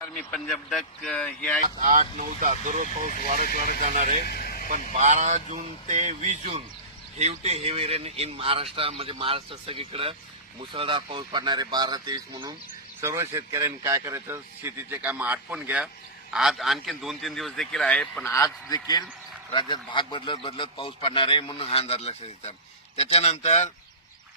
मी Punjab duck हे आहे. आठ नऊ दहा दररोज पाऊस वाढत वाढत जाणार आहे. पण बारा जून ते वीस जून हेवटे हेवी रेन इन महाराष्ट्र म्हणजे महाराष्ट्र सगळीकडं मुसळधार पाऊस पडणार आहे बारा तेवीस म्हणून. सर्व शेतकऱ्यांनी काय करायचं? शेतीचे काम आटपून घ्या. आज आणखीन दोन तीन दिवस देखील आहे पण आज देखील राज्यात भाग बदलत बदलत पाऊस पडणार आहे म्हणून हा अंदाज लक्षात येतात त्याच्यानंतर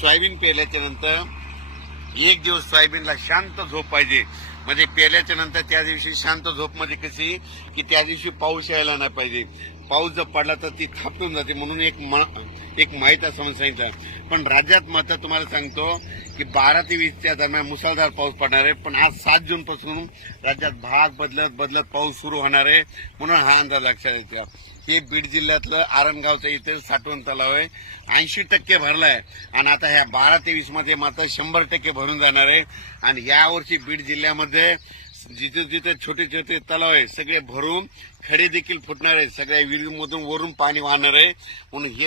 सोयाबीन पेरल्याच्या नंतर एक दिवस सोयाबीनला शांत झोप पाहिजे. म्हणजे पेल्याच्या नंतर त्या दिवशी शांत झोपमध्ये कशी? की त्या दिवशी पाऊस यायला नाही पाहिजे. पाऊस जर पडला तर ती थापून जाते म्हणून एक म- एक माहीत असं सांगितलं पण राज्यात मात्र तुम्हाला सांगतो की बारा ते वीसच्या दरम्यान मुसळधार पाऊस पडणार आहे. पण आज सात जून पासून राज्यात भाग बदलत बदलत पाऊस सुरू होणार आहे म्हणून हा अंदाज लक्षात येतो. हे बीड जिल्ह्यातलं आरणगावचं इथे साठवण तलाव आहे. ऐंशी टक्के भरलाय. आणि आता ह्या बारा ते वीसमध्ये मात्र शंभर टक्के भरून जाणार आहे. आणि यावर्षी बीड जिल्ह्यामध्ये जिथे जिथे छोटे छोटे तलाव आहे सगळे भरून खडे देखील फुटणार आहे सगळ्या विहिरीमधून वरून पाणी वाहणार आहे. म्हणून हे